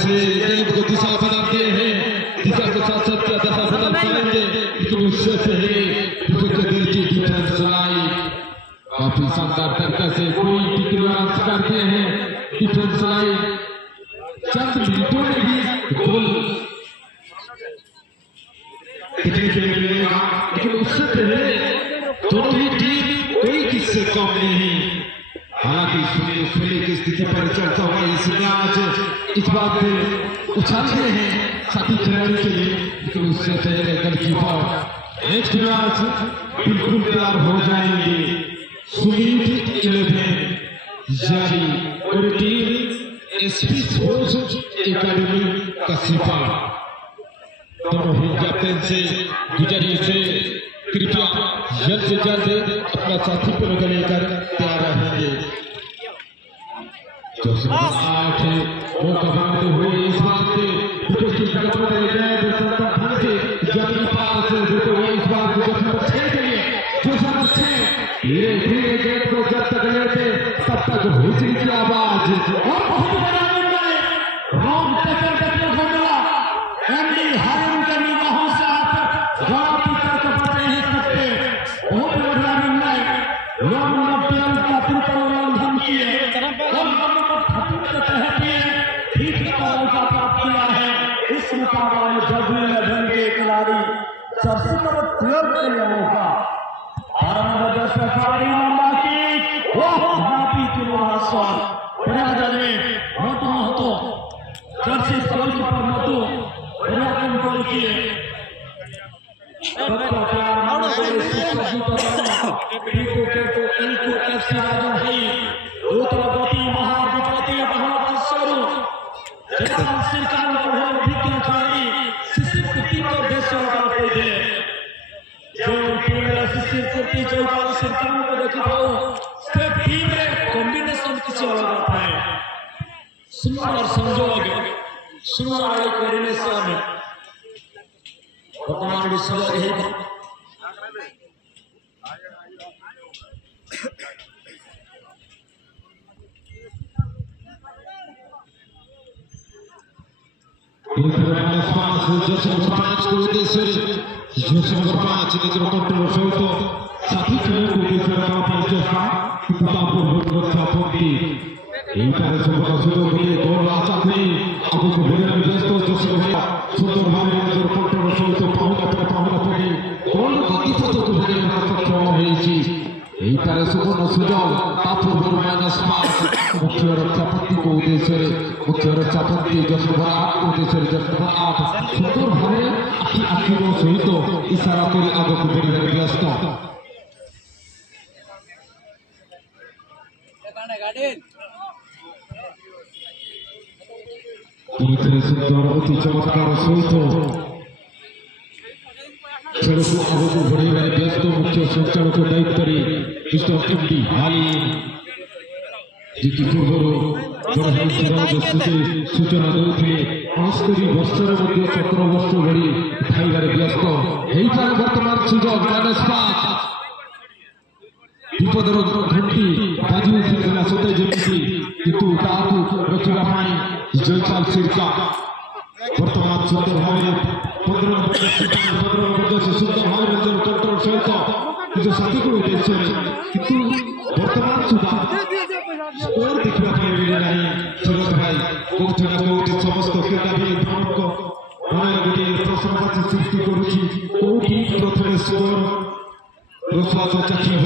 से गेंद को दिशा बनाते हैं, दिशा के साथ साथ क्या दशा बदल करेंगे, लेकिन उससे पहले दिल की डिफेंस लाई काफी शानदार तरीके से कोई टिकलांस करते हैं। डिफेंस लाई चंद मिनटों में भी गोल देखने के लिए मिलेगा, लेकिन उससे पहले दोनों ही टीम कोई किससे कम नहीं। हालांकि खेले की स्थिति पर चर्चा हुआ, इस मैच इस बात पे उछालते हैं साथी खिलाड़ी के लिए, लेकिन उससे पहले गोलकीपर नेक्स्ट मैच बिल्कुल तैयार हो जाएंगे। सुनील 11 जारी और टीम एसपी स्पोर्ट्स एकेडमी कसीपा दोनों ही कैप्टन से गुजारिश है कृपया जल्द से जल्द अपना साथी को लेकर तैयार रहेंगे। जो 8 मौका बनाते हुए इस बात से धीरे धीरे गेट को जब तक लेते तब तक हुइसिल की आवाज और बहुत बड़ा निर्णय रोम टक्कर देखने को मिला। एमडी हारून के निगाहों से आप जवाब पीकर को बच नहीं सकते। बहुत बड़ा निर्णय रोम नब्बेल का बिल्कुल उल्लंघन किए और ठीक का प्राप्त किया है। इस मुकाबले में जबरी में ढंगे खिलाड़ी सबसे बड़ा क्लब के लोगों का सरकारी लंबा की भापी के महास्वाद बरादरे मोटो होतो जर्सी गोल पर मोटो बड़ा कंट्रोल किए सबका प्यार इनको कैसे आजा है उत्तरपति महाविपति महावंशरू जगन सरकार को भिक्की खाई शिशिर कुटी को देशों का दे जो शिशिर कुटी चौपाल सरकार को देखो स्टेप टीम में कॉम्बिनेशन किसी अलग है। सुंदर संजोग सुंदर कोऑर्डिनेशन वर्तमान विश्व है। नंबर 5 निजर कंट्रोल सहित साथी खेलକୁ ଉଦ୍ଦେଶ୍ୟରେ ଦେବା ପାଇଁ ଚେଷ୍ଟା କିନ୍ତୁ ତାଙ୍କୁ ରକ୍ଷା ପଡି ଏଇଟାରେ ସୁନ୍ଦର ସୁଯୋଗ ମିଳେ ଗୋଲ ଆଶା କରି ଆଗକୁ ବଢ଼ିବାକୁ ବ୍ୟସ୍ତ ଜୋସେଫ ଭାଇ ସୁନ୍ଦର ଭାବରେ ନିଜର କଣ୍ଟ୍ରୋଲ ସହିତ ପାହୁଣ୍ଡା ପଡ଼ି ଗୋଲ ଗତିପଥକୁ ବଢ଼ାଇବାକୁ ସକ୍ଷମ ହୋଇଛି। ଏଇଟାରେ ସୁବର୍ଣ୍ଣ ସୁଯୋଗ ତା ପୂର୍ବରୁ -5 ମୁଖ୍ୟ ରକ୍ଷାପତିଙ୍କ ଉଦ୍ଦେଶ୍ୟରେ मुख्य रक्षापति जसोभा उद्देश्य जसोभा 8 सुंदर भावे आखिर सहित इशारा कर आगे को बढ़े व्यस्त सुंदर अति चमत्कार सहित खेल को आगे को बढ़े व्यस्त मुख्य संचालक दायित्व मिस्टर एमडी हाली पूर्व सूचना देते 69 वर्षर चक्र वर्ष भरी खाइबार व्यस्त बर्तमान सुजोग -5 विपदर घंटी बाजी उठा सते जमी किंतु रखा जयपाल सिरका बर्तमान सुंदर भाव 15 सुंदर भाव कंट्रोल सहित निज साथी को उद्देश्य किंतु बर्तमान सुधा स्कोर देखा मिले ना सूरज भाई कौटी ना कौटी समस्त क्रीडाविद मन गोटे प्रश्नवाची सृष्टि करुच्ची कौटी प्रथम स्कोर विश्वास चाखिब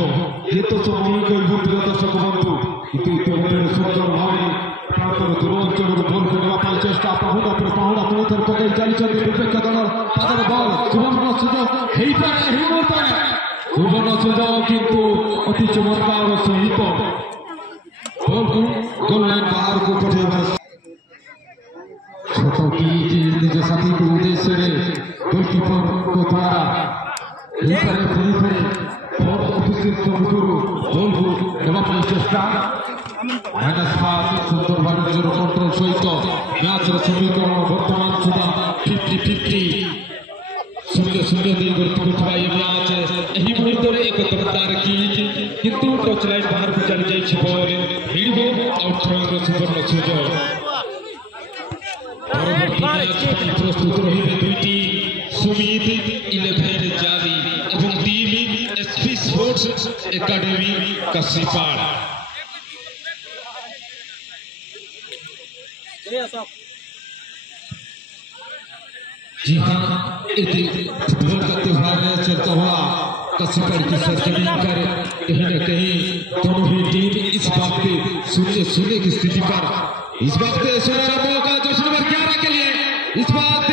ये तो सब प्रिय दर्शक बंधु किंतु इतिमध्य सुंदर भाव प्रांतर दूर अंचल गोल करने चेष्टा पाहुड़ा पर पुणी थर पकड़ चली विपक्ष दल पादर बल सुवर्ण सुजोग सुवर्ण सुजोग किंतु अति चमत्कार सहित गोल लाइन बाहर को पठेगा निज साथी को उद्देश्य गोलकीपर को द्वारा चेष्टा सुंदर भाव निजर कंट्रोल सहित मैच समीकरण बर्तमान सुधा 50-50 0-0 मैच यही मुहूर्त में एक दमदार किंतु टच लाइन बाहर को चली जाइए सुवर्ण सुजोग प्रस्तुत रहिबे दुईटी सुमित 11 जारी एवं टीम एसपी स्पोर्ट्स एकेडमी काशीपाड़। जी हाँ, फुटबॉल का त्योहार चलता हुआ काशीपाड़ की सरजमीन पर कहीं न कहीं दोनों ही टीम इस बात पे सुनने की स्थिति पर इस वक्त सुनहरा मौका जश्न नंबर 11 के लिए इस वक्त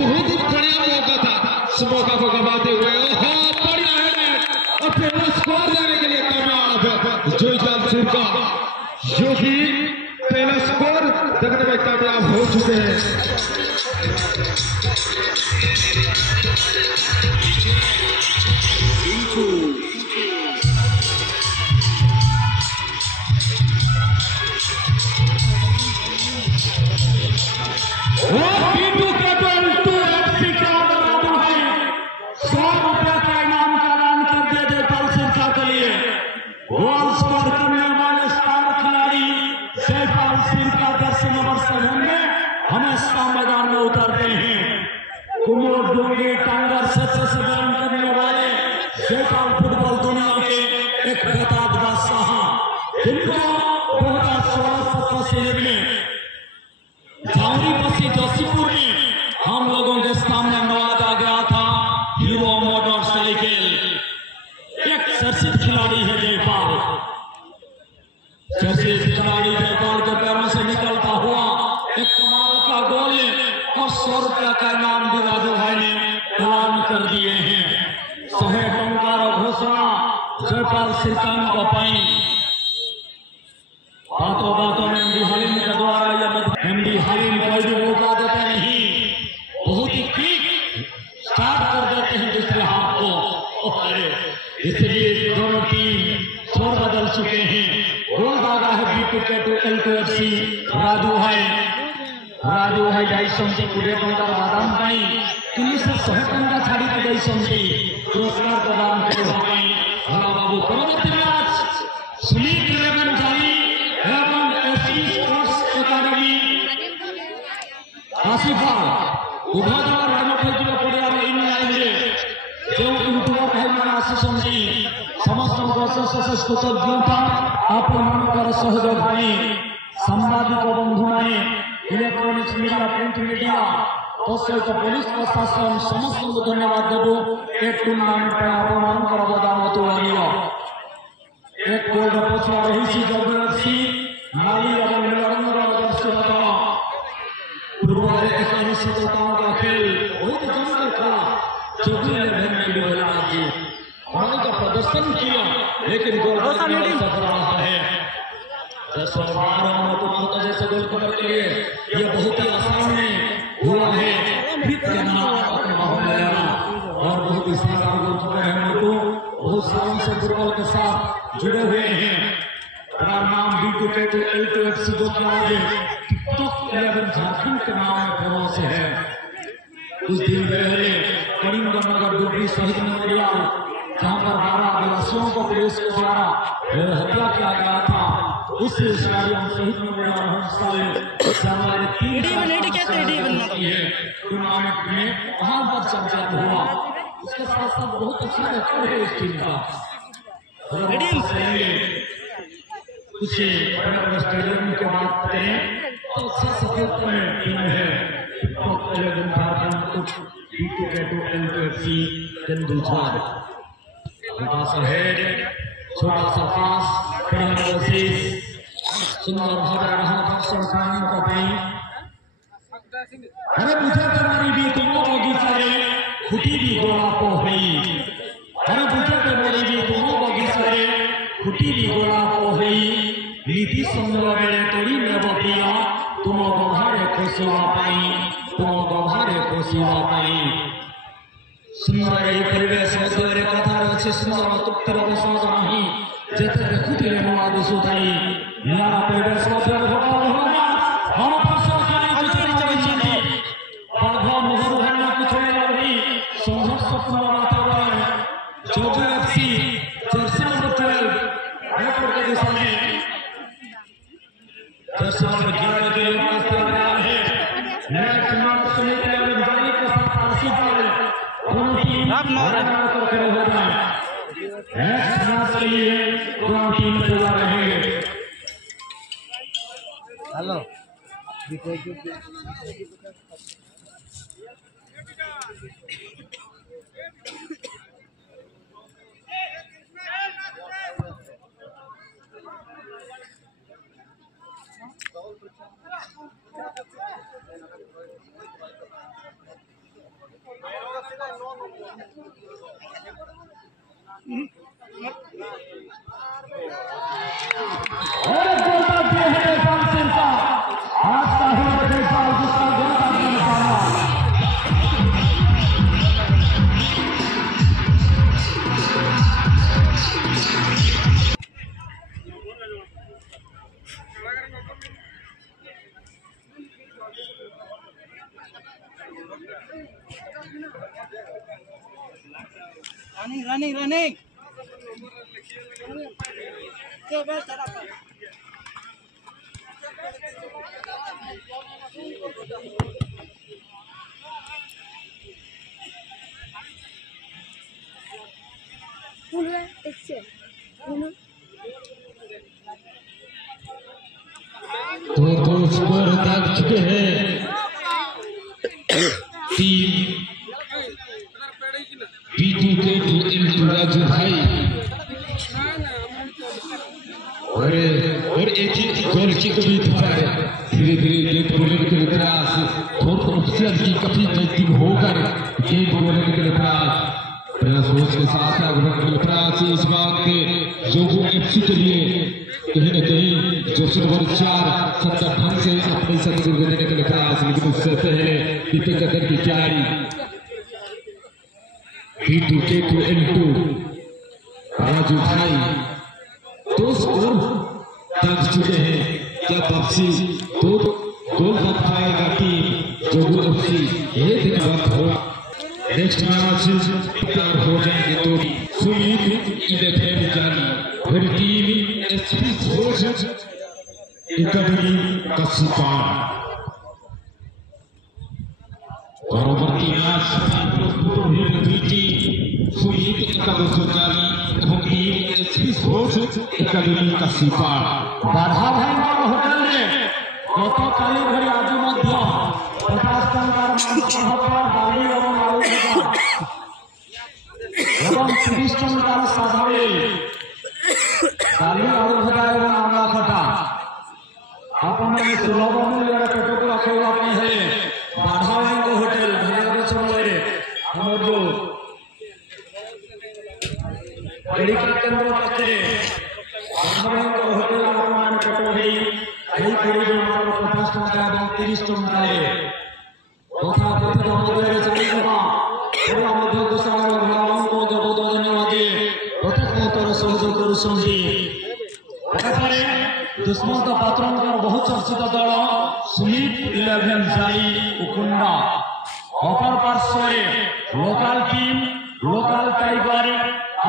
बहुत ही बढ़िया मौका था। इस मौका को गवाते हुए बढ़िया हेड और पहला स्कोर देने के लिए कामयाब जोईजान सिंह का, जो कि पहला स्कोर देने में कामयाब हो चुके हैं। मैदान में उतरते हैं कुमोर डोंगे टांगर सबसे बयान करने वाले जयपाल फुटबॉल दुनिया के एक बेताब बादशाह जिनको 2016-17 सीजन में झावरी बसी जोशीपुर में हम लोगों के सामने नवाजा गया था हीरो मोटरसाइकिल। एक चर्चित खिलाड़ी है जयपाल, चर्चित खिलाड़ी जयपाल के पैरों से निकलता हुआ एक कमाल का गोल और 100 रुपया का इनाम भी राजू भाई ने ऐलान कर दिए हैं। 100 टंकार घोषणा जयपाल श्रीकांत को पाई। बातों बातों में एमडी हालिम के द्वारा एमडी हालिम कोई भी मौका देते नहीं, बहुत ही क्विक स्टार्ट कर देते हैं दूसरे हाथ को। इसलिए दोनों टीम स्वर बदल चुके हैं। गोल दागा है B2K2L2FC राजू भाई जाइसंती पूरे टंकार बादाम पाई 300 टंका छाड़ी के जाइसंती पुरस्कार प्रदान करबा पाई। हला बाबू परवर्ती मैच सुनील 11 जारी एवं एसपी स्पोर्ट्स एकेडमी काशीपाड़ उभय दल राजपैतिर पड़िया इन लाइन रे जो यूट्यूबर भाई मान आसीसंती समस्त अशेष कृतज्ञता आपण मानकर सहयोग पाई। सांबादिक बंधु माने इलेक्ट्रॉनिक्स मीडिया प्रिंट मीडिया सहित पुलिस प्रशासन समस्त को धन्यवाद देव। एक टूर्नामेंट पर आपण मानकर अवदान अतुलनीय। एक गोल पछुआ रही जबरदस्ती नाली एवं नीलरंगर दर्शक दल पूर्व शतकाओं का खेल बहुत जमकर खेला। उन्होंने का प्रदर्शन किया लेकिन गोल सफल रहा है। जैसे गोल पकड़ के लिए ये बहुत ही आसान हुआ है और बहुत ही शानदार गोल कीपर है। बहुत सालों से फुटबॉल के साथ जुड़े हुए हैं। नाम B2K2L2FC जो टिकटॉक 11 झारखंड के नाम में फेमस है। कुछ दिन पहले करीमगंज डुबरी शहीद मेमोरियल जहां पर 12 आदिवासियों को पुलिस के द्वारा हत्या किया गया था, उस स्टेडियम शहीद मेमोरियल जनवरी 3 टूर्नामेंट में वहां पर चर्चा हुआ। उसके साथ साथ बहुत अच्छा रेकॉर्ड है इस टीम का। कुछ बड़े स्टेडियम की बात करें तो सबसे सफलता टीम है B2K2L2FC तेंदुलकर। छोटा सा हेड, छोटा सा पास, बड़ा कोशिश, सुंदर भागा रहा दर्शन खाने को पाई। अरे बुझे तो मेरी भी दोनों बगीचारे खुटी भी गोला को हुई। अरे बुझे तो मेरी भी दोनों बगीचारे खुटी भी गोला को हुई। नीति संग्रह मेरे तोड़ी में बतिया तुम गभारे खुशिया पाई, तुम गभारे खुशिया पाई। सुंदर ये परिवेश मध्य कथा रही सुंदर तुप्तर विश्वास नहीं जेते देखुते नुआ दिसुताई नियारा परिवेश मध्य हम परसों खाली जितने चलती बाघा मोहर भरना कुछ नहीं संघर्षपूर्ण वातावरण जोजो एफसी जर्सी नंबर 12 रेकॉर्ड के दिशा में जर्सी नंबर 11 के लिए पास कर रहा है। नेक्स्ट लिए दोनों टीम तैयार रहेंगे। हेलो और गोलता दिया है सामसन का आज का ही बेसाल जिसका गोलता करने वाला रनिंग तो दो स्कोर दाग चुके हैं टीम P2K2 राजू भाई और एक ही गोल किक भी धीरे धीरे गेंद बोलने के लिए प्रयास और ऑफिसर की कभी बैटिंग होकर गेंद बोलने के लिए प्रयास सोच के साथ आगे बढ़ने के लिए प्रयास इस बात के जोगो एफसी के लिए कहीं न कहीं जोशी नंबर 4 सत्ता ढंग से अपने शक्ति देने के लिए प्रयास, लेकिन उससे पहले दीपक कदर की तैयारी P2K2 राजू भाई दो स्कोर दाग चुके हैं। क्या वापसी दो गोल बन पाएगा टीम जोगो एफसी? ये दिन वक्त होगा। नेक्स्ट मैच तैयार हो जाएंगे तो सुमित 11 जानी और टीम एसपी स्पोर्ट्स एकेडमी कसीपार परवर्ती मैच बीटी सुमित 11 जानी এবং टीम एसपी स्पोर्ट्स एकेडमी कसीपार बाधा भाईंगर होटल में गतकाली भरी आज मध्य 50 टंकार मांस डाली और आलू एवं 30 टंकार साधारण डाली आलू भजा एवं आमला खटा आपने सुलभ मूल्य पेट को रखेगा है बाधा भाईंगर होटल भैया चले हमर जो मेडिकल केंद्र पाखे बाधा होटल निर्माण कटोरी এই পরিবেশ মাত্র 50 টাকা এবং 30 টাকায় কথা বলতে আমাদের চাই না এবং আমাদের গোসালা ভাবনাকে জগৎ ধন্যবাদ প্রত্যেক মতর সহযোগ করুଛନ୍ତି। এবারে দুষ্মন্ত পাত্রଙ୍କର বহু চর্চিত দଳ সুমিত 11 যাই উকুন্ডা অপর পার্শ্বরে লোকাল টিম লোকাল টাইগার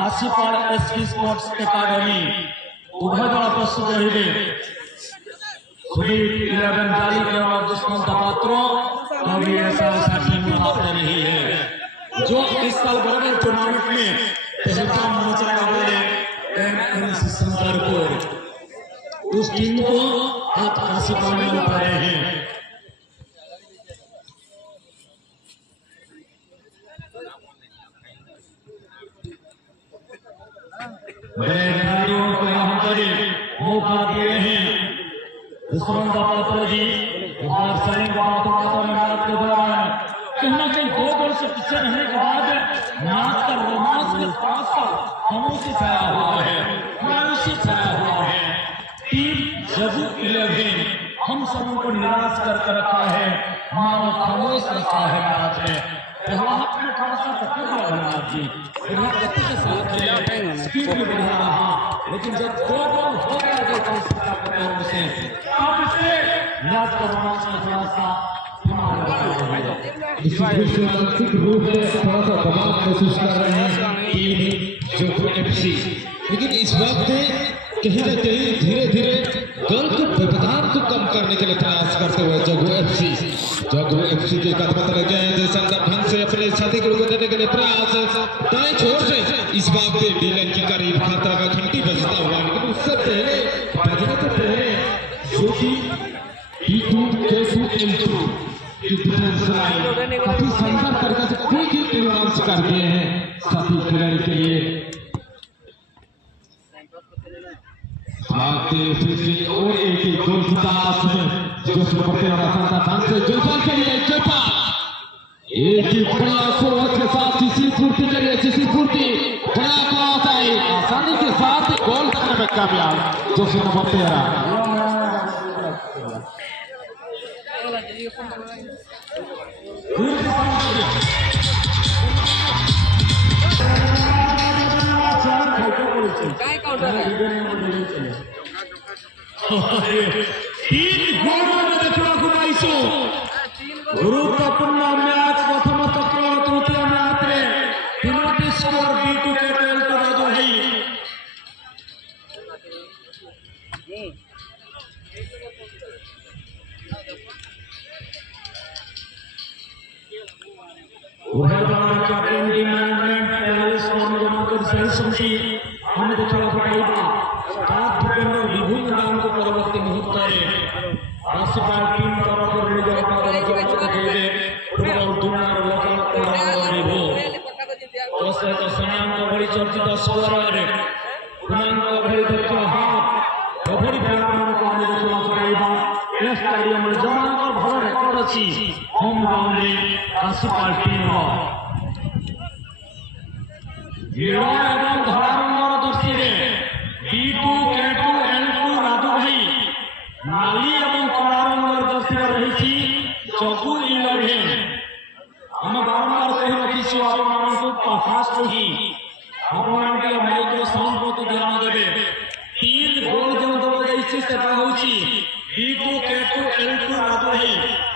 আসিপাড় এসপি স্পোর্টস একাডেমি উভয় দল প্রস্তুত রহিবে। सुमित 11 जारी के और दुष्मंत पात्रों अभी ऐसा टीम प्राप्त नहीं है जो इस साल बड़े टूर्नामेंट में पहचान मचाने वाले एमएनसी संबरपुर उस टीम को आप काशीपार में उतारे हैं। बड़े खिलाड़ियों को यहाँ पर मौका दिए हैं दुष्मंत पात्र जी और सैनिक बातों मैच के दौरान कहीं ना कहीं 2 गोल से पीछे रहने के बाद मैच का रोमांच के साथ साथ खामोशी छाया हुआ है, मायूसी छाया हुआ है। टीम जजू 11 हम सबों को निराश करके रखा है, मानो खामोश रखा है मैच में। पहला हाथ में थोड़ा सा तकलीफ लगा जी गति के साथ स्पीड भी बढ़ा रहा, लेकिन जब 2 गोल हो गया से अब इसे मैच का रोमांच में थोड़ा सा मानसिक रूप से थोड़ा सा दबाव महसूस कर रहे हैं टीम जोगो एफसी, लेकिन इस वक्त कहीं न कहीं धीरे धीरे गोल के व्यवधान को कम करने के लिए प्रयास करते हुए जगू एफसी के कदम रह गए शानदार ढंग से अपने साथी को देने के लिए प्रयास दाएं छोर से इस बार पे डीलन के करीब खाता हुआ घंटी बजता हुआ, लेकिन उससे पहले बजने से पहले जो कि काफी शानदार तरीके से क्विक लॉन्च कर दिए हैं साथी खिलाड़ी के लिए। और एक गोल जो से जोपाल के लिए एक ही प्रयासों के साथ सीसी पूर्ति के लिए सीसी पूर्ति आसानी के साथ गोल करने में कामयाब जो नंबर 13 गुरुत्वपूर्ण मैच प्रथम चक्र तृतीय मैच में तीनोटी स्कोर B2 के टेल पर जो है कैप्टन टीम मैनेजमेंट एनालिस्ट और सही समिति हमें देखा पड़ेगा सात भूपेंद्र विभिन्न नाम को परवर्ती मुहूर्त है आसिफा टीम तरफ चर्चित स्कोर स्टाडियम जमानर भल रेकर्ड अच्छी होम ग्राउंड में आसिफा टीम धड़ा रंगर Jersey B2 K2 L2 Raju भाई नाली और कड़ा रंगर जर्सी रही जगू 11 आम बारंबार कही रखी आपको फास्ट ही आपके माइक साउंड प्रति ध्यान देवे 3 गोल जो दल जाइए B2 K2 L2 राजू भाई